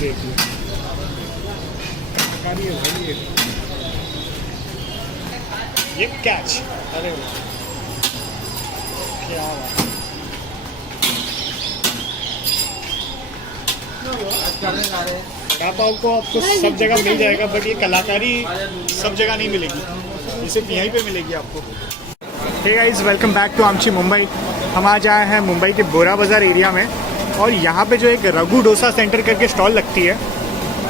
देखिए ये कैच, अरे क्या बात। वड़ा पाव को आपको सब जगह मिल जाएगा, बट ये कलाकारी सब जगह नहीं मिलेगी, ये सिर्फ यहीं पे मिलेगी आपको। Hey guys, welcome back to आमची मुंबई। हम आज आए हैं मुंबई के बोरा बाज़ार एरिया में, और यहाँ पे जो एक रघु डोसा सेंटर करके स्टॉल लगती है,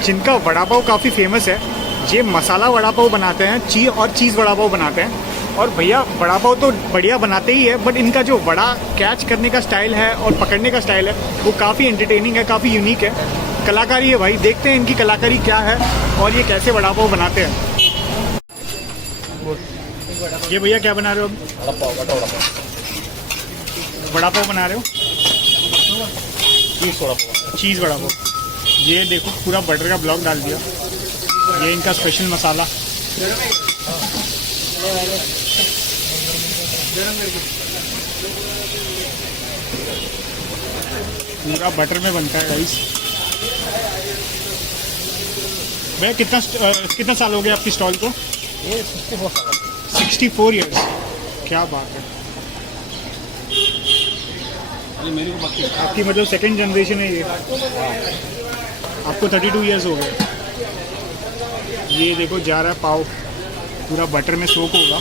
जिनका वड़ा पाव काफ़ी फेमस है। ये मसाला वड़ा पाव बनाते हैं, चीज़ वड़ा पाव बनाते हैं। और भैया वड़ा पाव तो बढ़िया बनाते ही है, बट इनका जो वड़ा कैच करने का स्टाइल है और पकड़ने का स्टाइल है वो काफ़ी एंटरटेनिंग है, काफ़ी यूनिक है। कलाकारी है भाई, देखते हैं इनकी कलाकारी क्या है और ये कैसे वड़ा पाव बनाते हैं। ये भैया क्या बना रहे हो? वड़ा पाव बना रहे हो? चीज़ वड़ा पाव। ये देखो पूरा बटर का ब्लॉक डाल दिया। ये इनका स्पेशल मसाला। पूरा बटर में बनता है गाइस। भैया कितना साल हो गया आपकी स्टॉल को? ये 64 ईयर्स। क्या बात है। मेरे को आपकी मतलब सेकंड जनरेशन है ये। आपको 32 ईयर्स हो गए। ये देखो जा रहा है पाव, पूरा बटर में सोक होगा।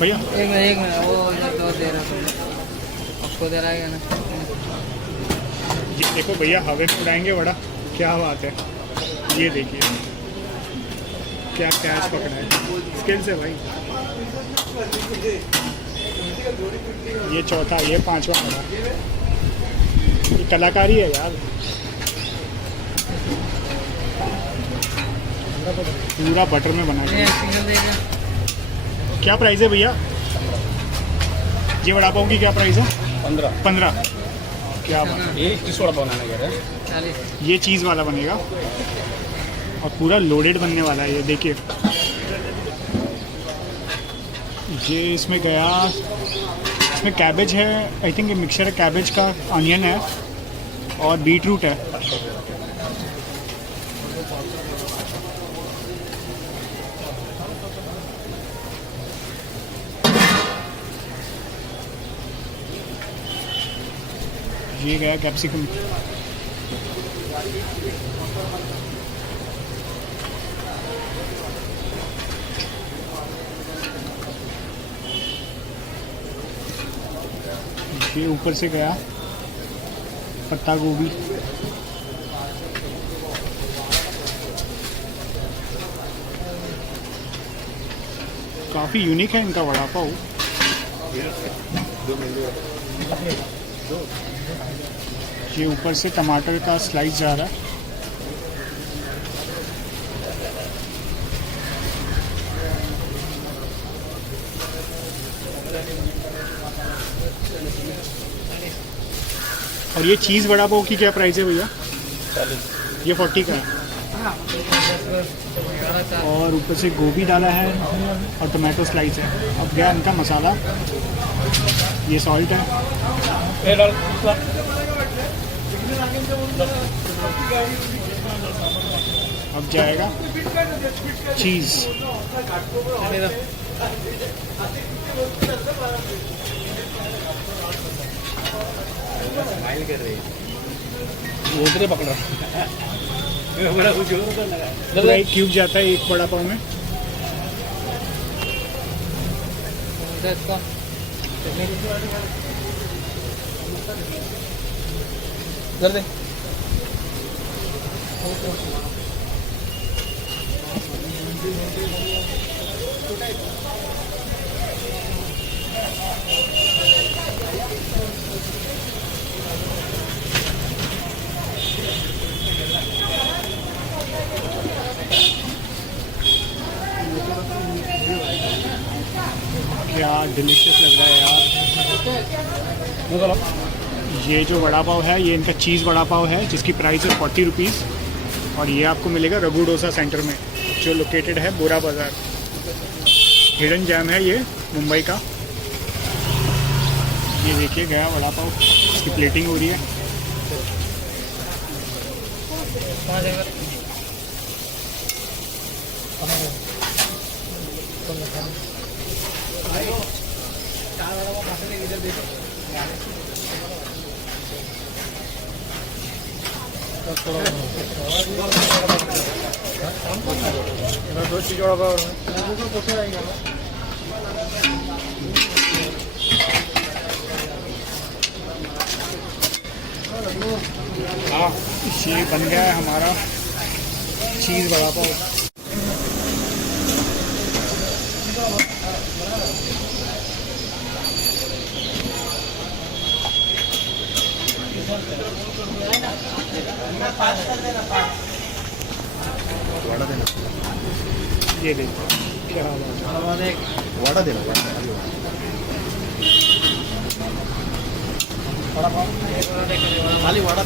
भैया एक मिनट वो दो दे रहा हूँ आपको, दे रहा है ना। ये देखो भैया हवे में उड़ाएंगे वड़ा, क्या बात है। ये देखिए क्या कैच पकड़ा है, स्किल से भाई। ये चौथा, ये पांचवा वड़ा। ये कलाकारी है यार, पूरा बटर में बना के। क्या प्राइस है भैया? ये वड़ा पाव की क्या प्राइस है? 15। क्या बात। ये किस वड़ा पाव बनाने का है? ये चीज़ वाला बनेगा और पूरा लोडेड बनने वाला है। ये देखिए, ये इसमें गया, इसमें कैबेज है, आई थिंक ये मिक्सचर है कैबेज का, अनियन है और बीट रूट है। ये गया कैप्सिकम। ये ऊपर से गया पत्ता गोभी। काफ़ी यूनिक है इनका वड़ा पाव। ये ऊपर से टमाटर का स्लाइस जा रहा है। और ये चीज़ वड़ा पाव की क्या प्राइस है भैया? 40। ये 40 का है। और ऊपर से गोभी डाला है और टमाटो स्लाइस है। अब गया इनका मसाला, ये सॉल्ट है। अब जाएगा चीज़। उधर पकड़ पूरा एक क्यूब जाता है एक वड़ा पाव में। दे क्या डिलीशियस लग रहा है यार। ये जो वड़ा पाव है ये इनका चीज़ वड़ा पाव है, जिसकी प्राइस है 40 रुपीज़। और ये आपको मिलेगा रघु डोसा सेंटर में, जो लोकेटेड है बोरा बाज़ार। हिडन जैम है ये मुंबई का। ये देखिए गया वड़ा पाव, इसकी प्लेटिंग हो रही है। हाँ, ये बन गया है हमारा चीज़ वड़ा पाव। ये देखो क्या वड़ा देना खाली वड़ा